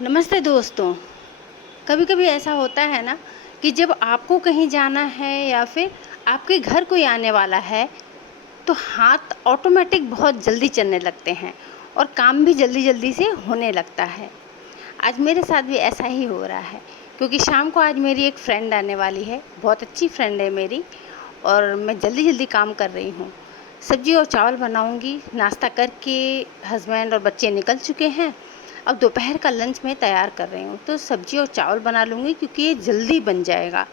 नमस्ते दोस्तों। कभी कभी ऐसा होता है ना कि जब आपको कहीं जाना है या फिर आपके घर कोई आने वाला है तो हाथ ऑटोमेटिक बहुत जल्दी चलने लगते हैं और काम भी जल्दी जल्दी से होने लगता है। आज मेरे साथ भी ऐसा ही हो रहा है क्योंकि शाम को आज मेरी एक फ्रेंड आने वाली है, बहुत अच्छी फ्रेंड है मेरी। और मैं जल्दी जल्दी काम कर रही हूँ, सब्जी और चावल बनाऊँगी। नाश्ता करके हस्बैंड और बच्चे निकल चुके हैं। अब दोपहर का लंच मैं तैयार कर रही हूँ, तो सब्जी और चावल बना लूँगी क्योंकि ये जल्दी बन जाएगा।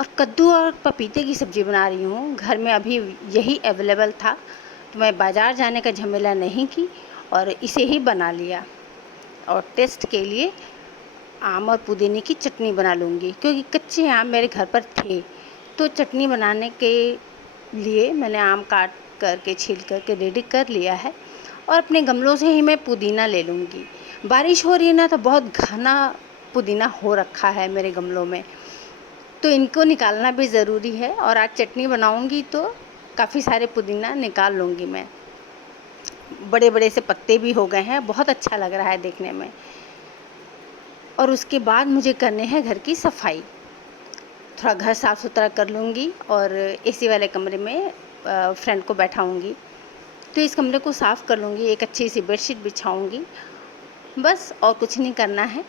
और कद्दू और पपीते की सब्ज़ी बना रही हूँ, घर में अभी यही अवेलेबल था तो मैं बाज़ार जाने का झमेला नहीं की और इसे ही बना लिया। और टेस्ट के लिए आम और पुदीने की चटनी बना लूँगी क्योंकि कच्चे आम मेरे घर पर थे। तो चटनी बनाने के लिए मैंने आम काट करके छील करके रेडी कर लिया है और अपने गमलों से ही मैं पुदीना ले लूँगी। बारिश हो रही है ना, तो बहुत घना पुदीना हो रखा है मेरे गमलों में, तो इनको निकालना भी ज़रूरी है। और आज चटनी बनाऊँगी तो काफ़ी सारे पुदीना निकाल लूँगी मैं। बड़े बड़े से पत्ते भी हो गए हैं, बहुत अच्छा लग रहा है देखने में। और उसके बाद मुझे करने हैं घर की सफाई। थोड़ा घर साफ़ सुथरा कर लूँगी और एसी वाले कमरे में फ्रेंड को बैठाऊँगी, तो इस कमरे को साफ़ कर लूँगी, एक अच्छी सी बेडशीट बिछाऊँगी, बस और कुछ नहीं करना है।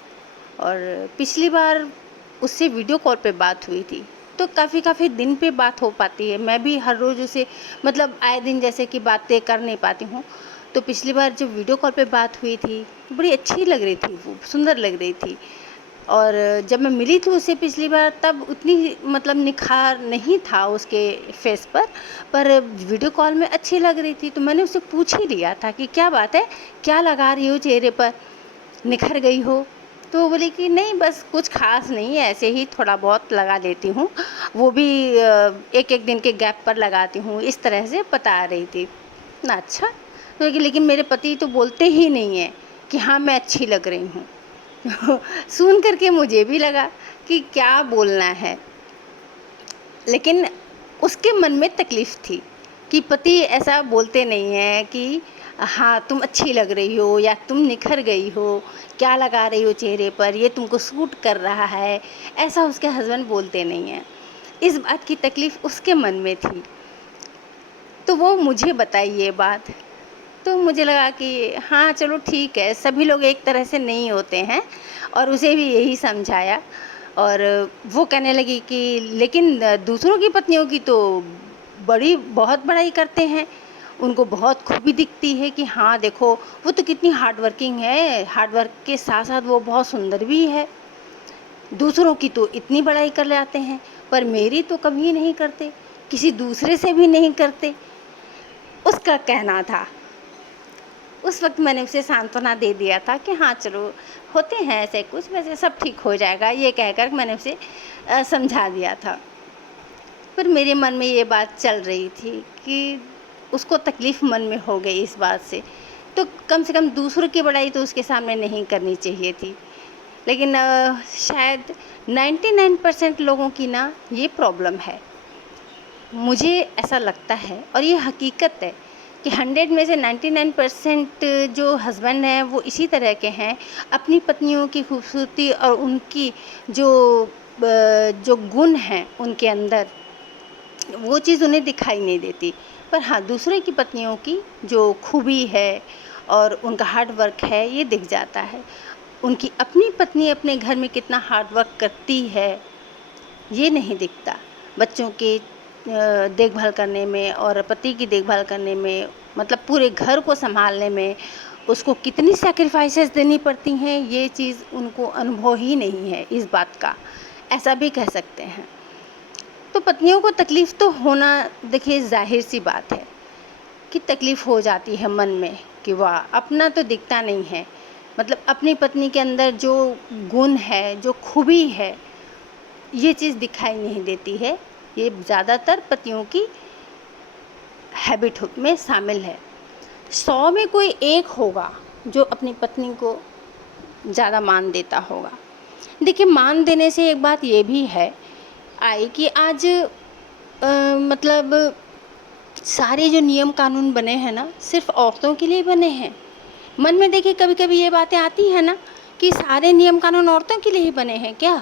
और पिछली बार उससे वीडियो कॉल पे बात हुई थी, तो काफ़ी दिन पे बात हो पाती है। मैं भी हर रोज़ उसे मतलब आए दिन जैसे कि बातें कर नहीं पाती हूँ। तो पिछली बार जब वीडियो कॉल पे बात हुई थी, बड़ी अच्छी लग रही थी, वो सुंदर लग रही थी। और जब मैं मिली थी उससे पिछली बार, तब उतनी मतलब निखार नहीं था उसके फेस पर वीडियो कॉल में अच्छी लग रही थी। तो मैंने उससे पूछ ही लिया था कि क्या बात है, क्या लगा रही हो चेहरे पर, निखर गई हो? तो वो बोली कि नहीं, बस कुछ ख़ास नहीं है, ऐसे ही थोड़ा बहुत लगा लेती हूँ, वो भी एक एक दिन के गैप पर लगाती हूँ, इस तरह से बता रही थी ना। अच्छा, तो लेकिन मेरे पति तो बोलते ही नहीं हैं कि हाँ मैं अच्छी लग रही हूँ। सुन करके मुझे भी लगा कि क्या बोलना है, लेकिन उसके मन में तकलीफ़ थी कि पति ऐसा बोलते नहीं हैं कि हाँ तुम अच्छी लग रही हो या तुम निखर गई हो, क्या लगा रही हो चेहरे पर, ये तुमको सूट कर रहा है, ऐसा उसके हस्बैंड बोलते नहीं हैं। इस बात की तकलीफ़ उसके मन में थी, तो वो मुझे बताई ये बात। तो मुझे लगा कि हाँ चलो ठीक है, सभी लोग एक तरह से नहीं होते हैं, और उसे भी यही समझाया। और वो कहने लगी कि लेकिन दूसरों की पत्नियों की तो बहुत बड़ाई करते हैं, उनको बहुत खूबी दिखती है कि हाँ देखो वो तो कितनी हार्ड वर्किंग है, हार्ड वर्क के साथ साथ वो बहुत सुंदर भी है, दूसरों की तो इतनी बड़ाई कर जाते हैं पर मेरी तो कभी नहीं करते, किसी दूसरे से भी नहीं करते, उसका कहना था। उस वक़्त मैंने उसे सांत्वना दे दिया था कि हाँ चलो, होते हैं ऐसे कुछ, वैसे सब ठीक हो जाएगा, ये कहकर मैंने उसे समझा दिया था। पर मेरे मन में ये बात चल रही थी कि उसको तकलीफ़ मन में हो गई इस बात से, तो कम से कम दूसरों की बड़ाई तो उसके सामने नहीं करनी चाहिए थी। लेकिन शायद 99% लोगों की ना ये प्रॉब्लम है। मुझे ऐसा लगता है और ये हकीकत है कि 100 में से 99% जो हस्बैंड हैं वो इसी तरह के हैं। अपनी पत्नियों की खूबसूरती और उनकी जो गुण हैं उनके अंदर, वो चीज़ उन्हें दिखाई नहीं देती। पर हाँ, दूसरे की पत्नियों की जो खूबी है और उनका हार्ड वर्क है, ये दिख जाता है। उनकी अपनी पत्नी अपने घर में कितना हार्ड वर्क करती है, ये नहीं दिखता। बच्चों के देखभाल करने में और पति की देखभाल करने में, मतलब पूरे घर को सँभालने में उसको कितनी सैक्रिफ़ाइसेस देनी पड़ती हैं, ये चीज़ उनको अनुभव ही नहीं है इस बात का, ऐसा भी कह सकते हैं। तो पत्नियों को तकलीफ़ तो होना, देखिए ज़ाहिर-सी बात है कि तकलीफ़ हो जाती है मन में कि वाह! अपना तो दिखता नहीं है। मतलब अपनी पत्नी के अंदर जो गुण है, जो खूबी है, ये चीज़ दिखाई नहीं देती है। ये ज़्यादातर पतियों की हैबिट में शामिल है। 100 में कोई एक होगा जो अपनी पत्नी को ज़्यादा मान देता होगा। देखिए, मान देने से एक बात ये भी है आई कि आज मतलब सारे जो नियम कानून बने हैं ना, सिर्फ़ औरतों के लिए बने हैं। मन में देखिए कभी-कभी ये बातें आती हैं ना कि सारे नियम कानून औरतों के लिए ही बने हैं क्या?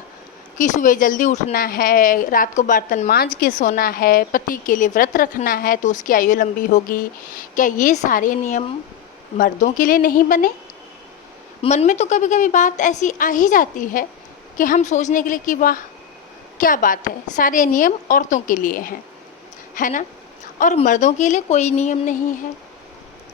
कि सुबह जल्दी उठना है, रात को बर्तन मांज के सोना है, पति के लिए व्रत रखना है तो उसकी आयु लंबी होगी। क्या ये सारे नियम मर्दों के लिए नहीं बने? मन में तो कभी कभी बात ऐसी आ ही जाती है कि हम सोचने के लिए कि वाह क्या बात है, सारे नियम औरतों के लिए हैं, है ना? और मर्दों के लिए कोई नियम नहीं है,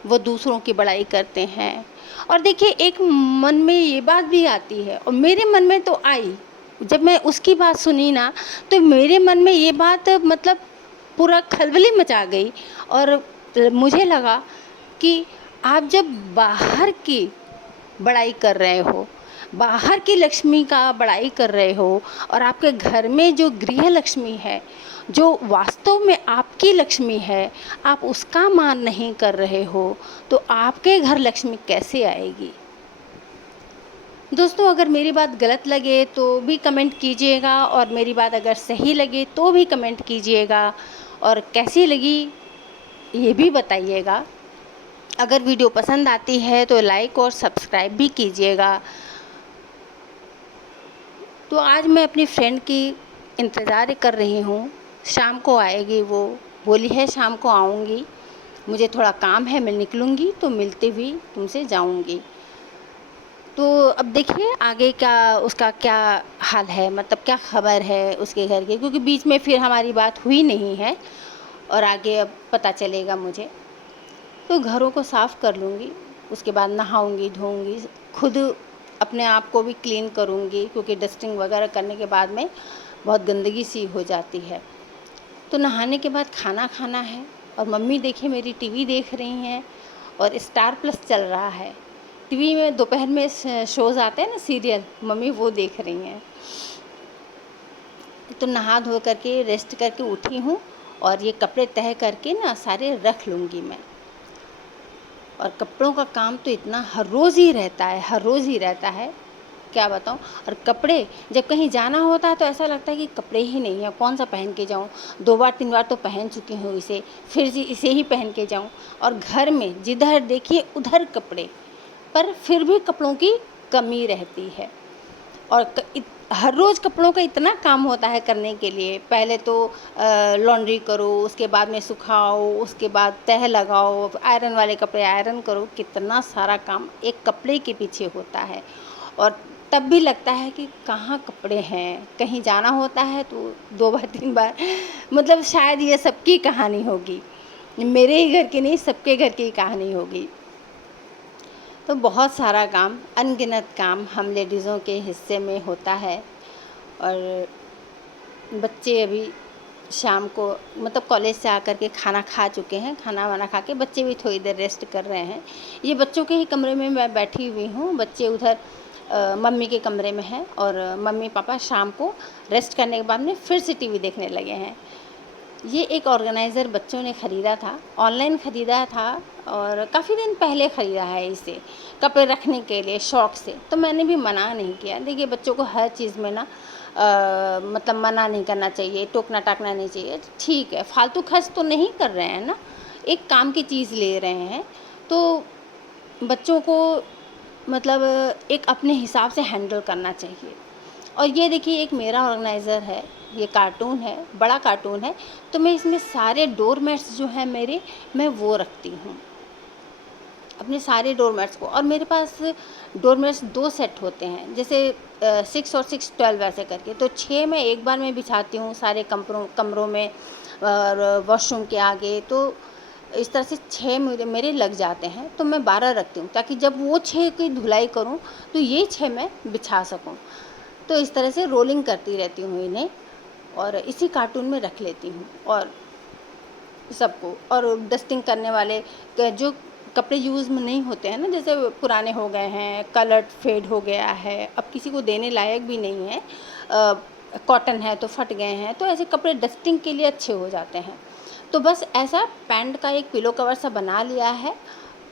वो दूसरों की बड़ाई करते हैं। और देखिए एक मन में ये बात भी आती है, और मेरे मन में तो आई, जब मैं उसकी बात सुनी ना तो मेरे मन में ये बात मतलब पूरा खलबली मचा गई। और मुझे लगा कि आप जब बाहर की बड़ाई कर रहे हो, बाहर की लक्ष्मी का बड़ाई कर रहे हो, और आपके घर में जो गृह लक्ष्मी है, जो वास्तव में आपकी लक्ष्मी है, आप उसका मान नहीं कर रहे हो, तो आपके घर लक्ष्मी कैसे आएगी? दोस्तों, अगर मेरी बात गलत लगे तो भी कमेंट कीजिएगा, और मेरी बात अगर सही लगे तो भी कमेंट कीजिएगा, और कैसी लगी ये भी बताइएगा। अगर वीडियो पसंद आती है तो लाइक और सब्सक्राइब भी कीजिएगा। तो आज मैं अपनी फ्रेंड की इंतज़ार कर रही हूँ, शाम को आएगी वो, बोली है शाम को आऊँगी, मुझे थोड़ा काम है, मैं निकलूँगी तो मिलते हुए तुमसे जाऊँगी। तो अब देखिए आगे क्या उसका क्या हाल है, मतलब क्या खबर है उसके घर की, क्योंकि बीच में फिर हमारी बात हुई नहीं है, और आगे अब पता चलेगा मुझे। तो घरों को साफ़ कर लूँगी, उसके बाद नहाऊँगी, धोऊँगी, खुद अपने आप को भी क्लीन करूँगी, क्योंकि डस्टिंग वगैरह करने के बाद में बहुत गंदगी सी हो जाती है। तो नहाने के बाद खाना खाना है, और मम्मी देखिए मेरी टीवी देख रही हैं, और स्टार प्लस चल रहा है। टीवी में दोपहर में शोज़ आते हैं ना, सीरियल, मम्मी वो देख रही हैं। तो नहा धो करके रेस्ट करके उठी हूँ, और ये कपड़े तह करके ना सारे रख लूँगी मैं। और कपड़ों का काम तो इतना हर रोज़ ही रहता है, हर रोज़ ही रहता है, क्या बताऊँ। और कपड़े जब कहीं जाना होता है तो ऐसा लगता है कि कपड़े ही नहीं है, कौन सा पहन के जाऊँ। 2 बार 3 बार तो पहन चुकी हूँ इसे, फिर इसे ही पहन के जाऊँ। और घर में जिधर देखिए उधर कपड़े, पर फिर भी कपड़ों की कमी रहती है। और हर रोज़ कपड़ों का इतना काम होता है करने के लिए। पहले तो लॉन्ड्री करो, उसके बाद में सुखाओ, उसके बाद तह लगाओ, आयरन वाले कपड़े आयरन करो, कितना सारा काम एक कपड़े के पीछे होता है। और तब भी लगता है कि कहाँ कपड़े हैं, कहीं जाना होता है तो 2 बार 3 बार मतलब शायद ये सबकी कहानी होगी, मेरे ही घर की नहीं, सबके घर की कहानी होगी। तो बहुत सारा काम, अनगिनत काम हम लेडीज़ों के हिस्से में होता है। और बच्चे अभी शाम को मतलब कॉलेज से आकर के खाना खा चुके हैं, खाना वाना खा के बच्चे भी थोड़ी देर रेस्ट कर रहे हैं। ये बच्चों के ही कमरे में मैं बैठी हुई हूँ, बच्चे उधर मम्मी के कमरे में हैं, और मम्मी पापा शाम को रेस्ट करने के बाद में फिर से टीवी देखने लगे हैं। ये एक ऑर्गेनाइज़र बच्चों ने ख़रीदा था, ऑनलाइन ख़रीदा था, और काफ़ी दिन पहले ख़रीदा है इसे कपड़े रखने के लिए शौक़ से। तो मैंने भी मना नहीं किया। देखिए बच्चों को हर चीज़ में ना मतलब मना नहीं करना चाहिए, टोकना टाकना नहीं चाहिए। ठीक है, फालतू खर्च तो नहीं कर रहे हैं ना, एक काम की चीज़ ले रहे हैं, तो बच्चों को मतलब एक अपने हिसाब से हैंडल करना चाहिए। और ये देखिए एक मेरा ऑर्गेनाइज़र है, ये कार्टून है, बड़ा कार्टून है, तो मैं इसमें सारे डोरमैट्स जो हैं मेरे, मैं वो रखती हूँ, अपने सारे डोरमैट्स को। और मेरे पास डोरमैट्स 2 सेट होते हैं, जैसे 6 और 6 12 ऐसे करके। तो 6 मैं एक बार में बिछाती हूँ सारे कमरों में, और वॉशरूम के आगे। तो इस तरह से 6 मेरे लग जाते हैं, तो मैं 12 रखती हूँ, ताकि जब वो 6 की धुलाई करूँ तो ये 6 मैं बिछा सकूँ। तो इस तरह से रोलिंग करती रहती हूँ इन्हें, और इसी कार्टून में रख लेती हूँ। और सबको, और डस्टिंग करने वाले जो कपड़े यूज़ में नहीं होते हैं ना, जैसे पुराने हो गए हैं, कलर फेड हो गया है, अब किसी को देने लायक भी नहीं है, कॉटन है तो फट गए हैं, तो ऐसे कपड़े डस्टिंग के लिए अच्छे हो जाते हैं। तो बस ऐसा पैंट का एक पिलो कवर सा बना लिया है,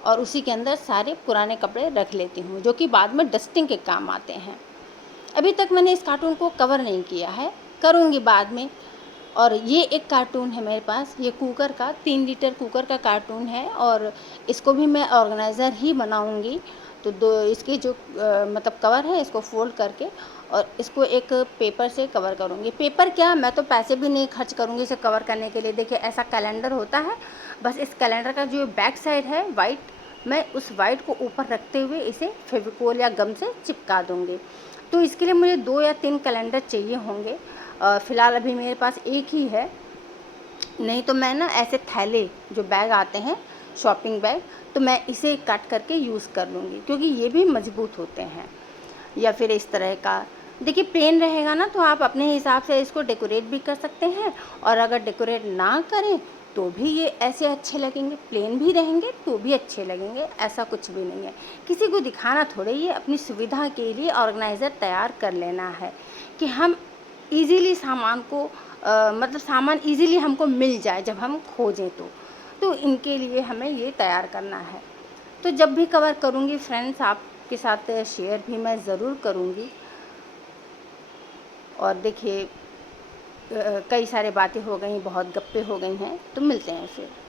और उसी के अंदर सारे पुराने कपड़े रख लेती हूँ, जो कि बाद में डस्टिंग के काम आते हैं। अभी तक मैंने इस कार्टून को कवर नहीं किया है, करूँगी बाद में। और ये एक कार्टून है मेरे पास, ये कुकर का 3 लीटर कुकर का कार्टून है, और इसको भी मैं ऑर्गेनाइज़र ही बनाऊँगी। तो दो इसकी जो मतलब कवर है इसको फ़ोल्ड करके और इसको एक पेपर से कवर करूँगी। पेपर क्या, मैं तो पैसे भी नहीं खर्च करूँगी इसे कवर करने के लिए। देखिए ऐसा कैलेंडर होता है, बस इस कैलेंडर का जो बैक साइड है वाइट, मैं उस वाइट को ऊपर रखते हुए इसे फेविकोल या गम से चिपका दूँगी। तो इसके लिए मुझे 2 या 3 कैलेंडर चाहिए होंगे। फ़िलहाल अभी मेरे पास एक ही है, नहीं तो मैं ना ऐसे थैले जो बैग आते हैं शॉपिंग बैग, तो मैं इसे कट करके यूज़ कर लूँगी क्योंकि ये भी मज़बूत होते हैं। या फिर इस तरह का, देखिए प्लेन रहेगा ना तो आप अपने हिसाब से इसको डेकोरेट भी कर सकते हैं, और अगर डेकोरेट ना करें तो भी ये ऐसे अच्छे लगेंगे, प्लेन भी रहेंगे तो भी अच्छे लगेंगे, ऐसा कुछ भी नहीं है। किसी को दिखाना थोड़े, ये अपनी सुविधा के लिए ऑर्गेनाइज़र तैयार कर लेना है कि हम ईज़िली सामान को मतलब सामान ईज़िली हमको मिल जाए जब हम खोजें तो इनके लिए हमें ये तैयार करना है। तो जब भी कवर करूँगी फ्रेंड्स, आपके साथ शेयर भी मैं ज़रूर करूँगी। और देखिए कई सारे बातें हो गई, बहुत गप्पे हो गई हैं, तो मिलते हैं फिर।